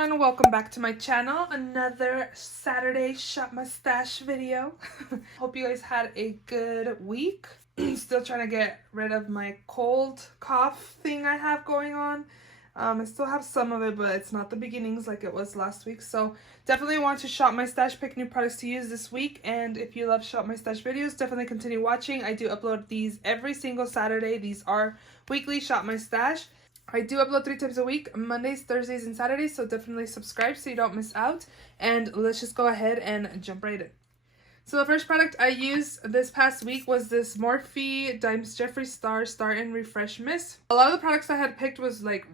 everyone, welcome back to my channel. Another Saturday shop my stash video. Hope you guys had a good week. Still trying to get rid of my cold cough thing I have going on. I still have some of it, but it's not the beginnings like it was last week. So definitely want to shop my stash, pick new products to use this week. And if you love shop my stash videos, definitely continue watching. I do upload these every single Saturday. These are weekly shop my stash. I do upload 3 times a week, Mondays, Thursdays, and Saturdays, so definitely subscribe so you don't miss out. And let's just go ahead and jump right in. So the first product I used this past week was this Morphe Dimes Jeffree Star Start and Refresh Mist. A lot of the products I had picked was like,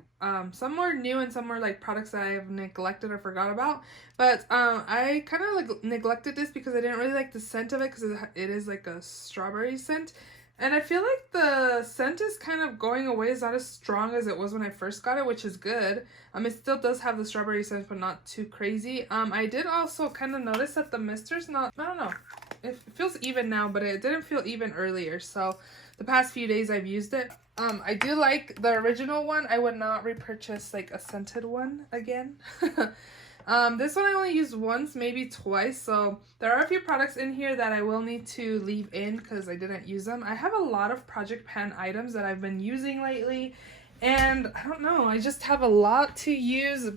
some were new and some were like products that I have neglected or forgot about. But I kind of like neglected this because I didn't really like the scent of it because it is like a strawberry scent. And I feel like the scent is kind of going away. It's not as strong as it was when I first got it, which is good. It still does have the strawberry scent, but not too crazy. I did also kind of notice that the mister's not, I don't know. It feels even now, but it didn't feel even earlier. So the past few days I've used it. I do like the original one. I would not repurchase like a scented one again. This one I only used once, maybe twice, so there are a few products in here that I will need to leave in because I didn't use them. I have a lot of Project Pan items that I've been using lately, and I don't know, I just have a lot to use.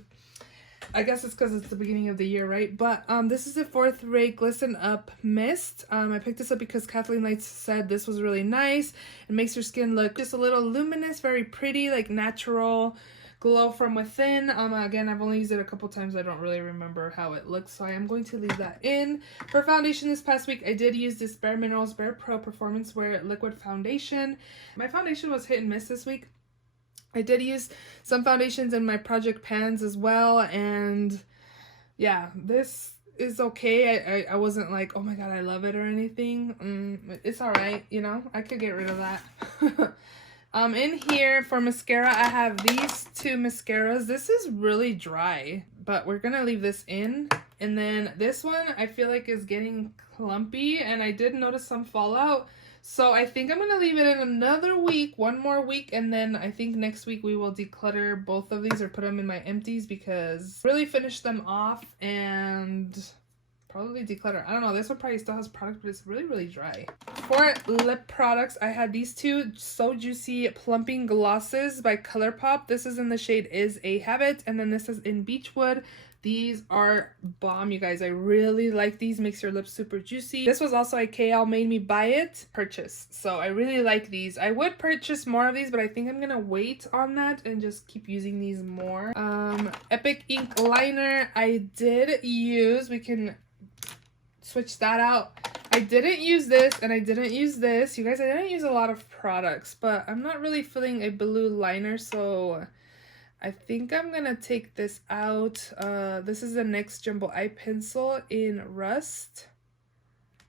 I guess it's because it's the beginning of the year, right? But this is the 4th Ray Glisten Up Mist. I picked this up because Kathleen Lights said this was really nice. It makes your skin look just a little luminous, very pretty, like natural glow from within. Again, I've only used it a couple times. I don't really remember how it looks, so I am going to leave that in. For foundation this past week, I did use this Bare Minerals Bare Pro Performance Wear Liquid Foundation. My foundation was hit and miss this week. I did use some foundations in my Project Pans as well, and yeah, this is okay. I wasn't like, oh my god, I love it or anything. It's alright, you know, I could get rid of that. In here for mascara, I have these 2 mascaras. This is really dry, but we're gonna leave this in. And then this one I feel like is getting clumpy, and I did notice some fallout. So I think I'm gonna leave it in another week, one more week, and then I think next week we will declutter both of these or put them in my empties because really finish them off and probably declutter. I don't know, this one probably still has product, but it's really, really dry. For lip products, I had these 2 So Juicy Plumping Glosses by ColourPop. This is in the shade Is a Habit, and then this is in Beechwood. These are bomb, you guys. I really like these. Makes your lips super juicy. This was also a KL made me buy it purchase, so I really like these. I would purchase more of these, but I think I'm gonna wait on that and just keep using these more. Epic Ink Liner I did use. We can switch that out. I didn't use this and I didn't use this. You guys, I didn't use a lot of products, but I'm not really feeling a blue liner, so I think I'm gonna take this out. This is the NYX Jumbo Eye Pencil in Rust.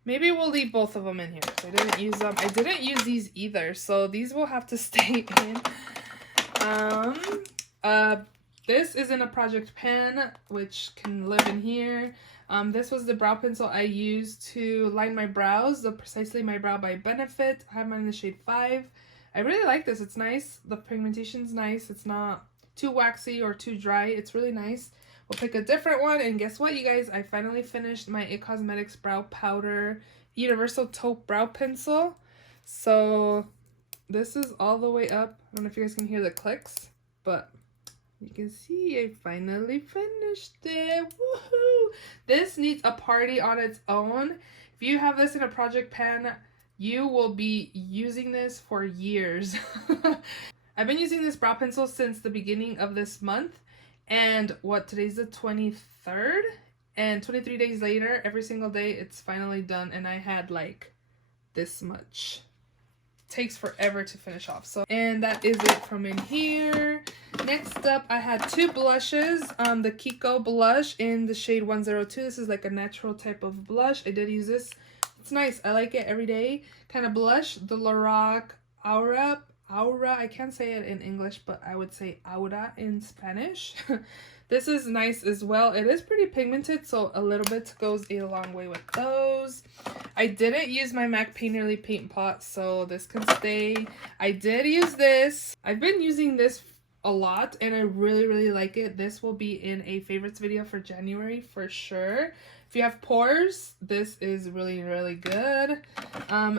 Maybe we'll leave both of them in here because I didn't use them. I didn't use these either, so these will have to stay in. This is in a Project Pan, which can live in here. This was the brow pencil I used to line my brows, the Precisely My Brow by Benefit. I have mine in the shade 5. I really like this. It's nice. The pigmentation's nice. It's not too waxy or too dry. It's really nice. We'll pick a different one, and guess what, you guys? I finally finished my IT Cosmetics Brow Powder Universal Taupe Brow Pencil. So this is all the way up. I don't know if you guys can hear the clicks, but you can see I finally finished it. Woohoo! This needs a party on its own. If you have this in a Project Pan, you will be using this for years. I've been using this brow pencil since the beginning of this month, and today's the 23rd, and 23 days later, every single day, it's finally done, and I had like this much. Takes forever to finish off. So, and that is it from in here. Next up, I had 2 blushes. The Kiko blush in the shade 102. This is like a natural type of blush. I did use this. It's nice. I like it every day kind of blush. The Lorac Aura, I can't say it in English, but I would say Aura in Spanish. This is nice as well. It is pretty pigmented, so a little bit goes a long way with those. I didn't use my MAC Painterly paint pot, so this can stay. I did use this. I've been using this a lot, and I really like it. This will be in a favorites video for January for sure. If you have pores, this is really good.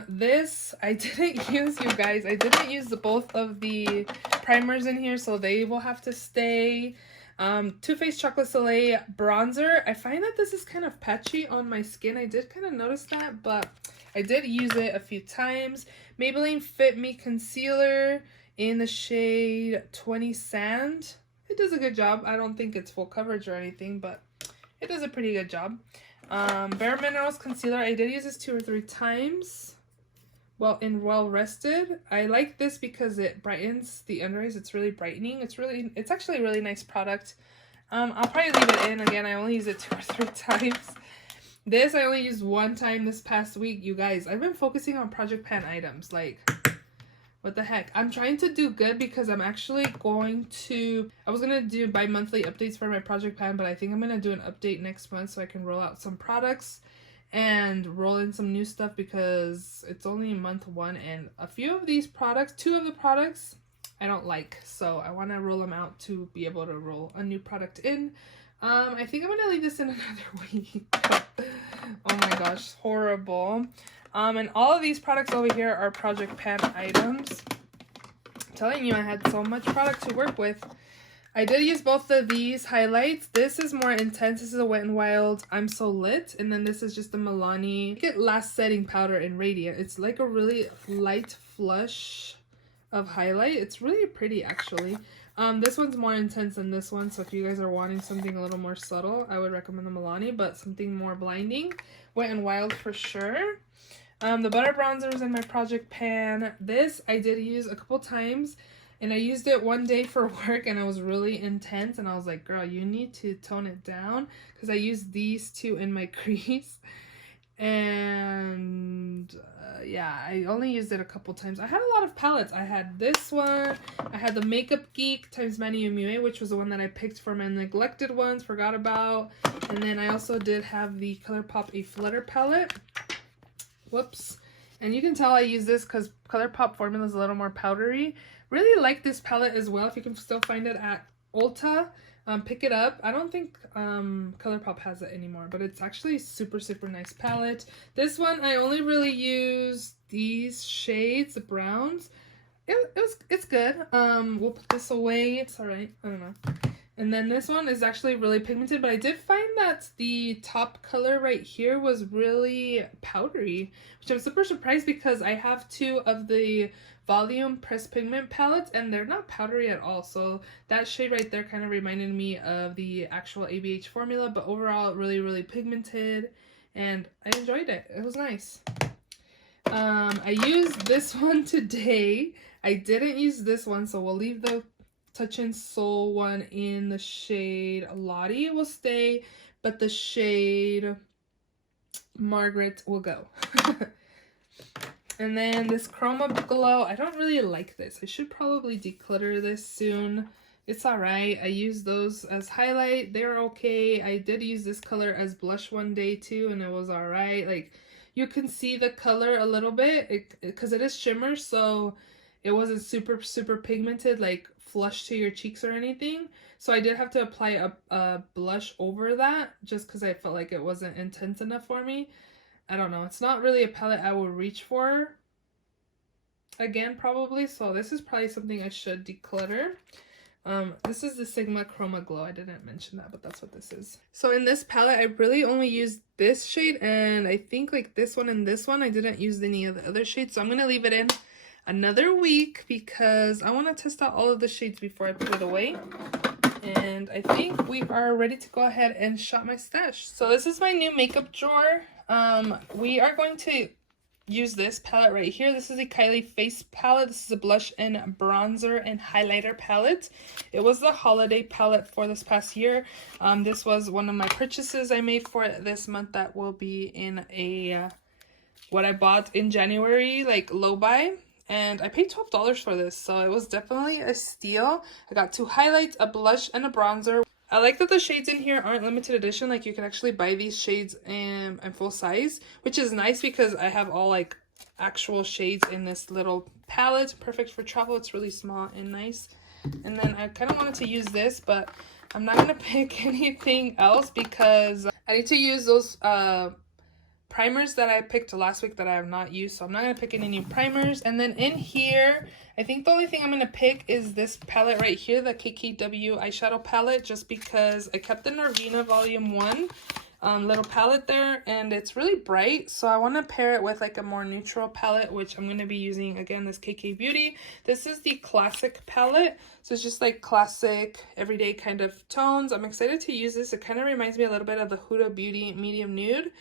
This I didn't use, you guys. I didn't use both of the primers in here, so they will have to stay. Too Faced Chocolate Soleil bronzer. I find that this is kind of patchy on my skin. I did kind of notice that, but I did use it a few times. Maybelline Fit Me concealer in the shade 20 Sand. It does a good job. I don't think it's full coverage or anything, but it does a pretty good job. Bare Minerals concealer. I did use this 2 or 3 times. Well rested. I like this because it brightens the under eyes. It's really brightening. It's actually a really nice product. I'll probably leave it in. Again, I only use it 2 or 3 times. This I only used 1 time this past week. You guys, I've been focusing on Project Pan items. Like, what the heck? I'm trying to do good because I'm actually going to... I was going to do bi-monthly updates for my Project Pan, but I think I'm going to do an update next month so I can roll out some products and roll in some new stuff because it's only month 1 and a few of these products, 2 of the products, I don't like. So I want to roll them out to be able to roll a new product in. I think I'm going to leave this in another week. Oh my gosh, horrible. And all of these products over here are Project Pan items. I'm telling you, I had so much product to work with. I did use both of these highlights. This is more intense. This is a Wet n Wild I'm So Lit. And then this is just the Milani Last Setting Powder in Radiant. It's like a really light flush of highlight. It's really pretty, actually. This one's more intense than this one. So if you guys are wanting something a little more subtle, I would recommend the Milani. But something more blinding, Wet n Wild for sure. The Butter Bronzer was in my Project Pan. This I did use a couple times. And I used it one day for work and it was really intense. And I was like, girl, you need to tone it down. Because I used these 2 in my crease. And yeah, I only used it a couple times. I had a lot of palettes. I had this one. I had the Makeup Geek times Manny Mue, which was the one that I picked for my neglected ones. Forgot about. And then I also did have the ColourPop A Flutter palette. Whoops. And you can tell I use this because ColourPop formula is a little more powdery. Really like this palette as well. If you can still find it at Ulta, pick it up. I don't think ColourPop has it anymore, but it's actually super nice palette. This one I only really use these shades, the browns. It's good. We'll put this away. It's all right. I don't know. And then this one is actually really pigmented, but I did find that the top color right here was really powdery, which I'm super surprised because I have 2 of the Volume Press Pigment palettes and they're not powdery at all. So that shade right there kind of reminded me of the actual ABH formula, but overall really pigmented and I enjoyed it. It was nice. I used this one today. I didn't use this one, so we'll leave the Touch in Soul one in the shade Lottie will stay, but the shade Margaret will go. And then this Chroma Glow, I don't really like this. I should probably declutter this soon. It's alright. I use those as highlight. They're okay. I did use this color as blush one day too, and it was alright. Like, you can see the color a little bit because it is shimmer, so it wasn't super pigmented, like flush to your cheeks or anything. So I did have to apply a blush over that just because I felt like it wasn't intense enough for me. I don't know. It's not really a palette I will reach for again, probably. So this is probably something I should declutter. This is the Sigma Chroma Glow. I didn't mention that, but that's what this is. So in this palette, I really only used this shade, and I think like this one and this one. I didn't use any of the other shades, so I'm going to leave it in another week because I want to test out all of the shades before I put it away. And I think we are ready to go ahead and shop my stash. So this is my new makeup drawer. We are going to use this palette right here. This is a Kylie Face palette. This is a blush and bronzer and highlighter palette. It was the holiday palette for this past year. This was one of my purchases I made for this month that will be in a what I bought in January, like low buy. And I paid $12 for this, so it was definitely a steal. I got 2 highlights, a blush, and a bronzer. I like that the shades in here aren't limited edition. Like, you can actually buy these shades in full size, which is nice because I have all, like, actual shades in this little palette. Perfect for travel. It's really small and nice. And then I kind of wanted to use this, but I'm not going to pick anything else because I need to use those primers that I picked last week that I have not used. So I'm not going to pick any new primers. And then in here, I think the only thing I'm going to pick is this palette right here, the KKW eyeshadow palette, just because I kept the Norvina Volume 1 little palette there, and it's really bright, so I want to pair it with like a more neutral palette, which I'm going to be using again this KK Beauty. This is the classic palette, so it's just like classic everyday kind of tones. I'm excited to use this. It kind of reminds me a little bit of the Huda Beauty Medium Nude.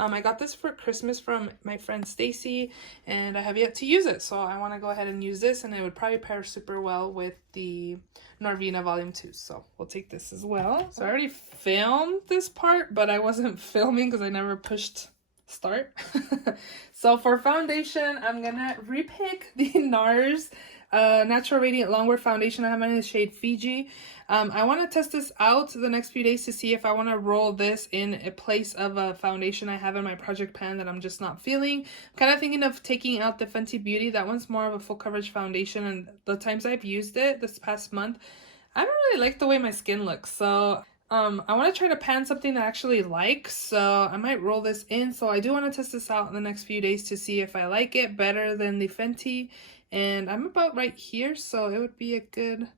I got this for Christmas from my friend Stacy, and I have yet to use it, so I want to go ahead and use this, and it would probably pair super well with the Norvina Volume 2, so we'll take this as well. So I already filmed this part, but I wasn't filming because I never pushed start. So for foundation, I'm gonna repick the NARS Natural Radiant Longwear Foundation. I have mine in the shade Fiji. I want to test this out the next few days to see if I want to roll this in a place of a foundation I have in my project pan that I'm just not feeling. I'm kind of thinking of taking out the Fenty Beauty. That one's more of a full coverage foundation, and the times I've used it this past month, I don't really like the way my skin looks. So I want to try to pan something that I actually like, so I might roll this in. So I do want to test this out in the next few days to see if I like it better than the Fenty. And I'm about right here, so it would be a good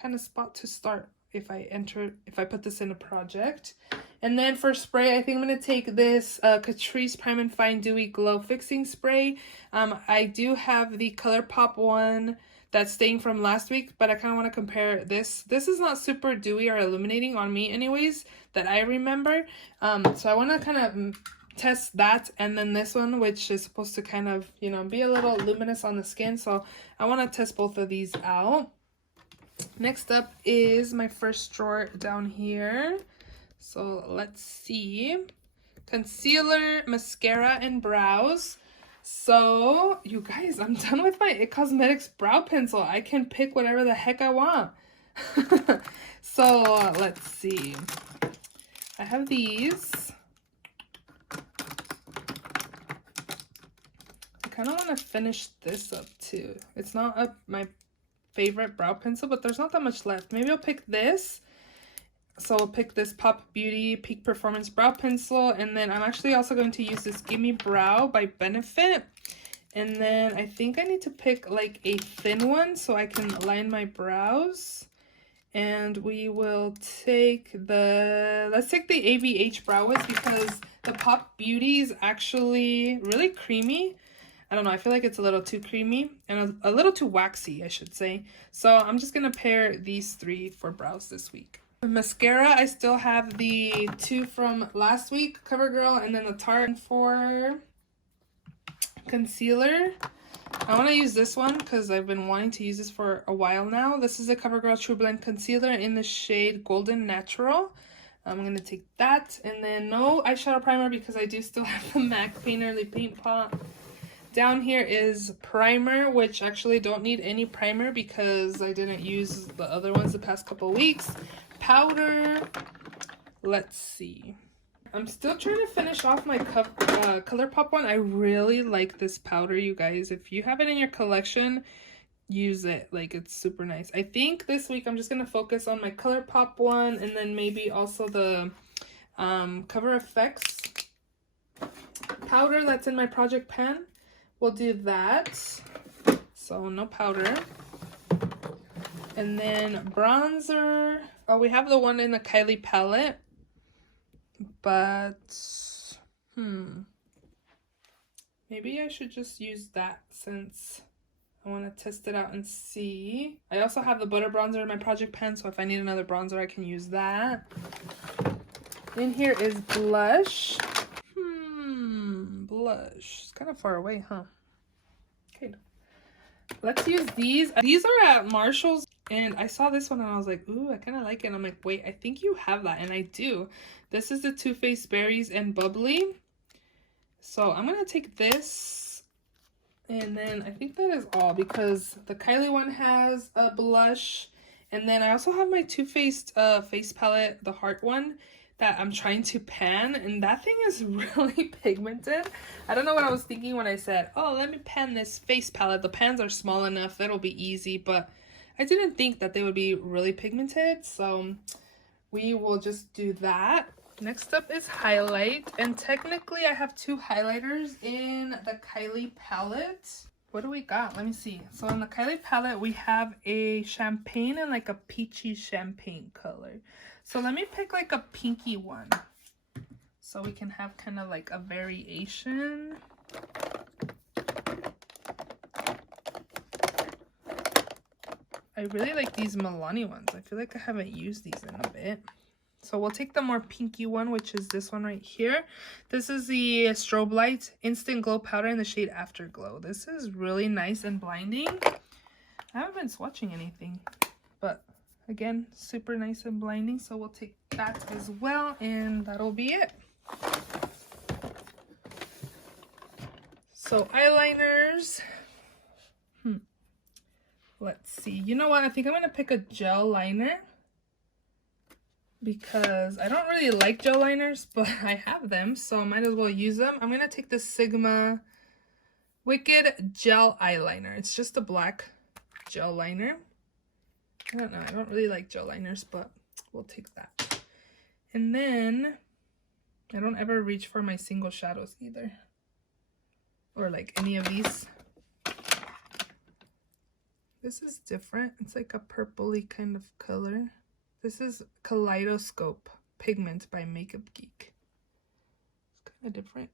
kind of spot to start if I put this in a project. And then for spray, I think I'm going to take this Catrice Prime and Fine Dewy Glow Fixing Spray. I do have the ColourPop one that's staying from last week, but I kind of want to compare this. This is not super dewy or illuminating on me anyways, that I remember. So I want to kind of test that, and then this one, which is supposed to kind of, you know, be a little luminous on the skin. So I want to test both of these out. Next up is my first drawer down here. So let's see. Concealer, mascara, and brows. So you guys, I'm done with my IT Cosmetics brow pencil. I can pick whatever the heck I want. So let's see. I have these. I kind of want to finish this up too. It's not my favorite brow pencil, but there's not that much left. Maybe I'll pick this. So I'll pick this Pop Beauty Peak Performance Brow Pencil, and then I'm actually also going to use this Gimme Brow by Benefit. And then I think I need to pick like a thin one so I can line my brows. And we will take let's take the ABH Brow Wiz, because the Pop Beauty is actually really creamy. I don't know, I feel like it's a little too creamy and a little too waxy, I should say. So I'm just going to pair these three for brows this week. The mascara, I still have the two from last week, CoverGirl, and then the Tarte. For concealer, I want to use this one because I've been wanting to use this for a while now. This is a CoverGirl True Blend Concealer in the shade Golden Natural. I'm going to take that, and then no eyeshadow primer because I do still have the MAC Painterly Paint Pot. Down here is primer, which actually don't need any primer because I didn't use the other ones the past couple weeks. Powder, let's see. I'm still trying to finish off my ColourPop one. I really like this powder, you guys. If you have it in your collection, use it. Like, it's super nice. I think this week I'm just going to focus on my ColourPop one, and then maybe also the Cover FX powder that's in my project pan. We'll do that. So no powder. And then bronzer. Oh, we have the one in the Kylie palette. But, maybe I should just use that since I want to test it out and see. I also have the butter bronzer in my project pan, so if I need another bronzer, I can use that. In here is blush. Blush. It's kind of far away, huh? Okay. Let's use these. These are at Marshall's, and I saw this one and I was like, ooh, I kind of like it. And I'm like, wait, I think you have that. And I do. This is the Too Faced Berries and Bubbly. So I'm going to take this, and then I think that is all, because the Kylie one has a blush. And then I also have my Too Faced face palette, the heart one, that I'm trying to pan, and that thing is really pigmented. I don't know what I was thinking when I said, oh, let me pan this face palette. The pans are small enough, that'll be easy, but I didn't think that they would be really pigmented, so we will just do that. Next up is highlight, and technically I have 2 highlighters in the Kylie palette. What do we got? Let me see. So in the Kylie palette, we have a champagne and like a peachy champagne color. So let me pick like a pinky one, so we can have kind of like a variation. I really like these Milani ones. I feel like I haven't used these in a bit. So we'll take the more pinky one, which is this one right here. This is the Strobe Light Instant Glow Powder in the shade Afterglow. This is really nice and blinding. I haven't been swatching anything, but again, super nice and blinding. So we'll take that as well, and that'll be it. So eyeliners. Let's see. You know what? I think I'm going to pick a gel liner, because I don't really like gel liners, but I have them, so I might as well use them. I'm going to take the Sigma Wicked Gel Eyeliner. It's just a black gel liner. I don't know. I don't really like gel liners, but we'll take that. And then I don't ever reach for my single shadows either, or like any of these. This is different. It's like a purpley kind of color. This is Kaleidoscope Pigment by Makeup Geek. It's kind of different.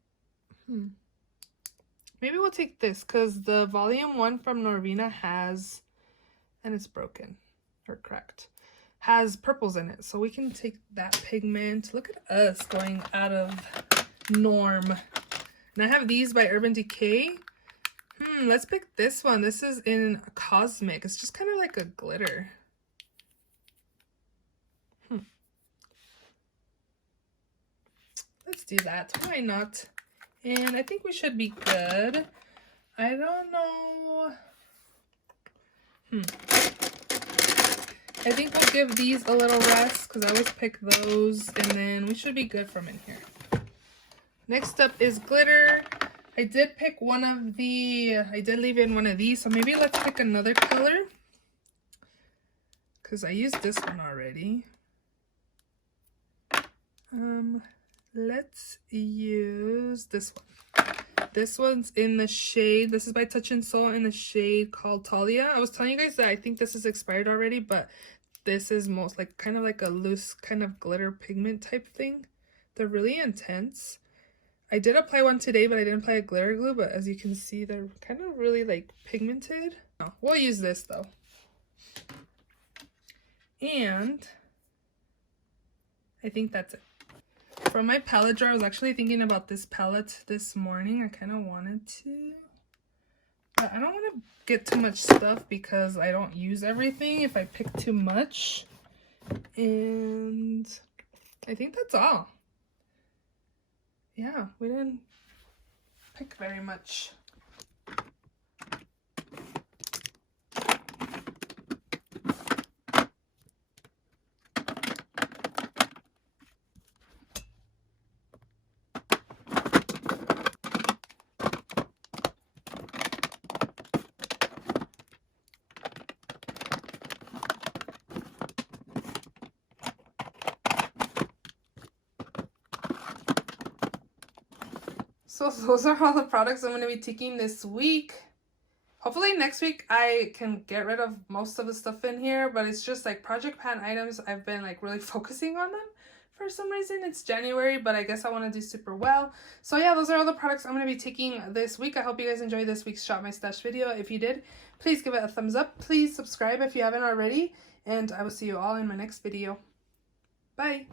Maybe we'll take this, because the volume 1 from Norvina has, and it's broken or cracked, has purples in it. So we can take that pigment. Look at us going out of norm. And I have these by Urban Decay. Let's pick this one. This is in Cosmic. It's just kind of like a glitter. Let's do that. Why not? And I think we should be good. I don't know. I think we'll give these a little rest, because I always pick those, and then we should be good from in here. Next up is glitter. I did pick one of the, I did leave in one of these, so maybe let's pick another color, because I used this one already. Let's use this one. This one's in the shade, this is by Touch in Soul, in the shade called Talia. I was telling you guys that I think this is expired already, but this is most like kind of like a loose kind of glitter pigment type thing. They're really intense. I did apply one today, but I didn't apply a glitter glue, but as you can see, they're kind of really like pigmented. Oh, we'll use this though. And I think that's it. For my palette drawer, I was actually thinking about this palette this morning. I kind of wanted to, but I don't want to get too much stuff because I don't use everything if I pick too much. And I think that's all. Yeah, we didn't pick very much. So those are all the products I'm going to be taking this week. Hopefully next week I can get rid of most of the stuff in here, but it's just like project pan items. I've been like really focusing on them for some reason. It's January, but I guess I want to do super well. So yeah, those are all the products I'm going to be taking this week. I hope you guys enjoyed this week's Shop My Stash video. If you did, please give it a thumbs up. Please subscribe if you haven't already, and I will see you all in my next video. Bye!